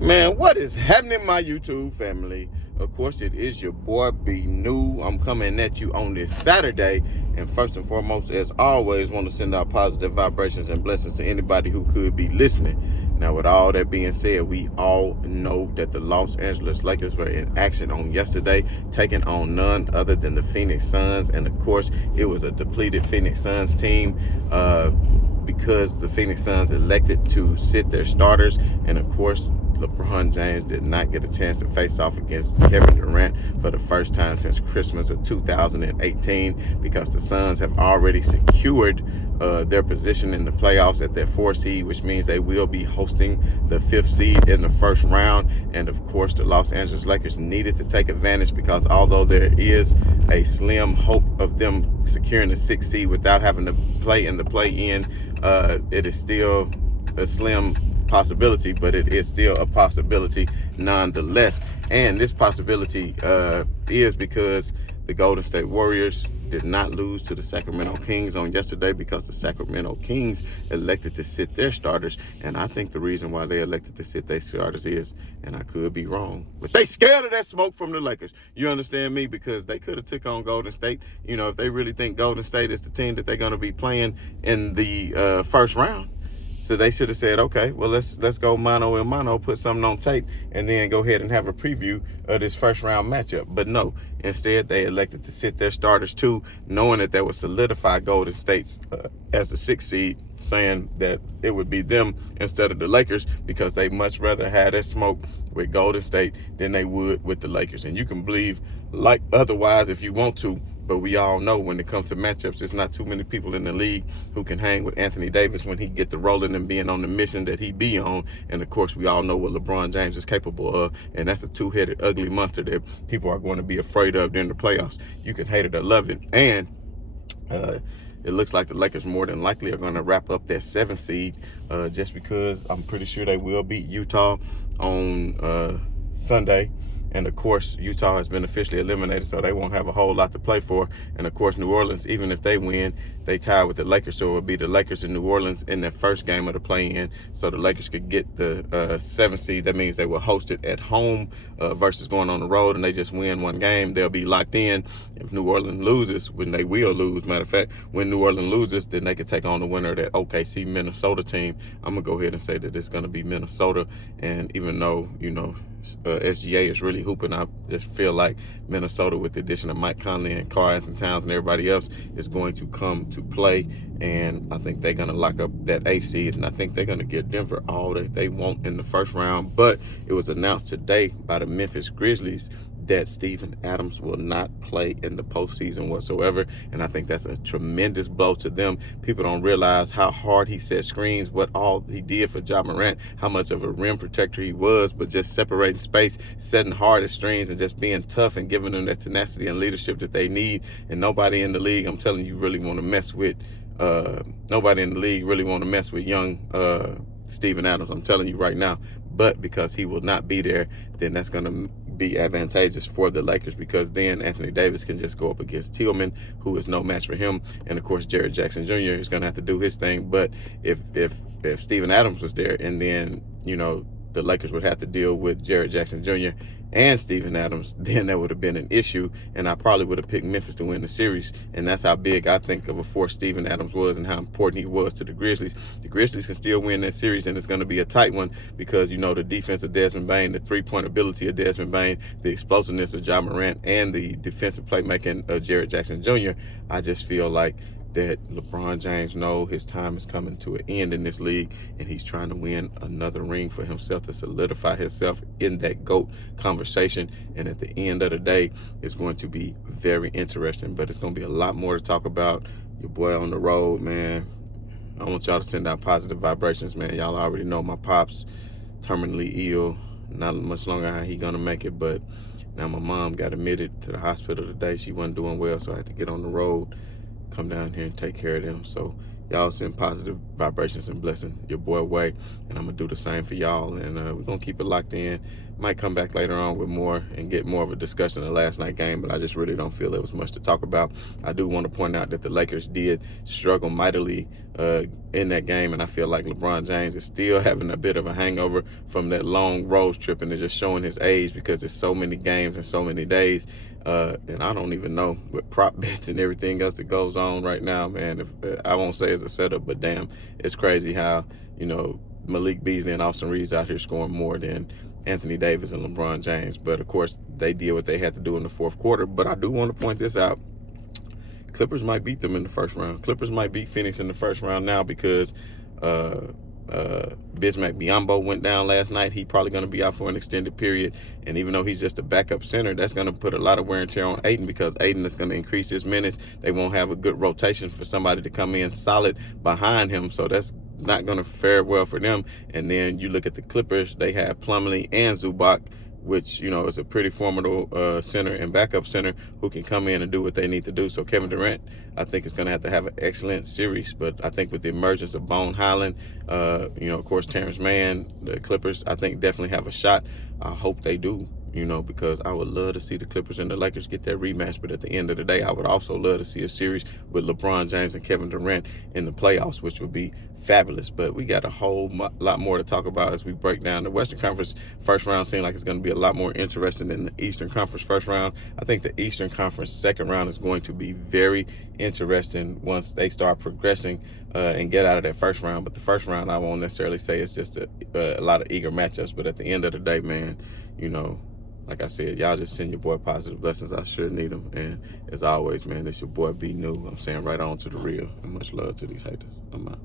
Man, what is happening, my YouTube family? Of course, it is your boy B New. I'm coming at you on this Saturday. And first and foremost, as always, want to send out positive vibrations and blessings to anybody who could be listening. Now, with all that being said, we all know that the Los Angeles Lakers were in action on yesterday, taking on none other than the Phoenix Suns. And of course, it was a depleted Phoenix Suns team. Because the Phoenix Suns elected to sit their starters, and of course LeBron James did not get a chance to face off against Kevin Durant for the first time since Christmas of 2018, because the Suns have already secured their position in the playoffs at their 4 seed, which means they will be hosting the 5th seed in the first round. And of course, the Los Angeles Lakers needed to take advantage, because although there is a slim hope of them securing the 6th seed without having to play in the play-in, it is still a slim possibility, but it is still a possibility nonetheless. And this possibility is because the Golden State Warriors did not lose to the Sacramento Kings on yesterday, because the Sacramento Kings elected to sit their starters. And I think the reason why they elected to sit their starters is, and I could be wrong, but they scared of that smoke from the Lakers. You understand me? Because they could have took on Golden State. You know, if they really think Golden State is the team that they're going to be playing in the first round. So they should have said, okay, well, let's go mano a mano, put something on tape, and then go ahead and have a preview of this first round matchup. But no, instead they elected to sit their starters too, knowing that they would solidify Golden State's as the 6th seed, saying that it would be them instead of the Lakers, because they much rather have that smoke with Golden State than they would with the Lakers. And you can believe like otherwise if you want to, but we all know when it comes to matchups, there's not too many people in the league who can hang with Anthony Davis when he get to rolling and being on the mission that he be on. And of course, we all know what LeBron James is capable of, and that's a two-headed ugly monster that people are going to be afraid of during the playoffs. You can hate it or love it. And it looks like the Lakers more than likely are going to wrap up their 7th seed, just because I'm pretty sure they will beat Utah on Sunday. And of course, Utah has been officially eliminated, so they won't have a whole lot to play for. And of course, New Orleans, even if they win, they tie with the Lakers, so it will be the Lakers and New Orleans in their first game of the play-in. So the Lakers could get the 7th seed. That means they will host it at home versus going on the road, and they just win one game. They'll be locked in. If New Orleans loses, when they will lose, matter of fact, when New Orleans loses, then they can take on the winner of that OKC Minnesota team. I'm going to go ahead and say that it's going to be Minnesota. And even though, you know, SGA is really hooping, I just feel like Minnesota, with the addition of Mike Conley and Karl-Anthony Towns and everybody else, is going to come to play. And I think they're going to lock up that A seed, and I think they're going to get Denver all that they want in the first round. But it was announced today by the Memphis Grizzlies that Steven Adams will not play in the postseason whatsoever. And I think that's a tremendous blow to them. People don't realize how hard he set screens, what all he did for Ja Morant, how much of a rim protector he was, but just separating space, setting hardest screens, and just being tough and giving them that tenacity and leadership that they need. And nobody in the league, I'm telling you, really want to mess with young Steven Adams. I'm telling you right now. But because he will not be there, then that's going to be advantageous for the Lakers, because then Anthony Davis can just go up against Tillman, who is no match for him. And of course, Jared Jackson Jr. is going to have to do his thing. But if Steven Adams was there, and then, you know, the Lakers would have to deal with Jared Jackson Jr. and Steven Adams, then that would have been an issue, and I probably would have picked Memphis to win the series. And that's how big I think of a force Steven Adams was, and how important he was to the Grizzlies. The Grizzlies can still win that series, and it's going to be a tight one, because, you know, the defense of Desmond Bane, the three-point ability of Desmond Bane, the explosiveness of Ja Morant, and the defensive playmaking of Jared Jackson Jr., I just feel like that LeBron James knows his time is coming to an end in this league, and he's trying to win another ring for himself to solidify himself in that GOAT conversation. And at the end of the day, it's going to be very interesting, but it's going to be a lot more to talk about. Your boy on the road, man. I want y'all to send out positive vibrations, man. Y'all already know my pop's terminally ill. Not much longer how he gonna make it, but now my mom got admitted to the hospital today. She wasn't doing well, so I had to get on the road, come down here and take care of them. So y'all send positive vibrations and blessings your boy way, and I'm gonna do the same for y'all. And we're gonna keep it locked in. Might come back later on with more and get more of a discussion of the last night game, but I just really don't feel there was much to talk about. I do want to point out that the Lakers did struggle mightily in that game, and I feel like LeBron James is still having a bit of a hangover from that long road trip, and it's just showing his age because there's so many games and so many days. And I don't even know with prop bets and everything else that goes on right now, man. If I won't say it's a setup, but damn, it's crazy how, you know, Malik Beasley and Austin Reeves out here scoring more than Anthony Davis and LeBron James. But of course, they did what they had to do in the fourth quarter. But I do want to point this out. Clippers might beat them in the first round. Clippers might beat Phoenix in the first round now because Bismack Biyombo went down last night. He's probably going to be out for an extended period. And even though he's just a backup center, that's going to put a lot of wear and tear on Ayton because Ayton is going to increase his minutes. They won't have a good rotation for somebody to come in solid behind him. So that's not going to fare well for them. And then you look at the Clippers, they have Plumlee and Zubac, which, you know, is a pretty formidable center and backup center who can come in and do what they need to do. So Kevin Durant, I think, is going to have an excellent series. But I think with the emergence of Bone Highland, you know, of course, Terrence Mann, the Clippers, I think definitely have a shot. I hope they do, you know, because I would love to see the Clippers and the Lakers get that rematch. But at the end of the day, I would also love to see a series with LeBron James and Kevin Durant in the playoffs, which would be fabulous. But we got a whole lot more to talk about as we break down the Western Conference first round. Seems like it's going to be a lot more interesting than the Eastern Conference first round. I think the Eastern Conference second round is going to be very interesting once they start progressing and get out of that first round. But the first round, I won't necessarily say it's just a lot of eager matchups. But at the end of the day, man, you know, like I said, y'all just send your boy positive blessings. I sure need them. And as always, man, it's your boy B New. I'm saying right on to the real. And much love to these haters. I'm out.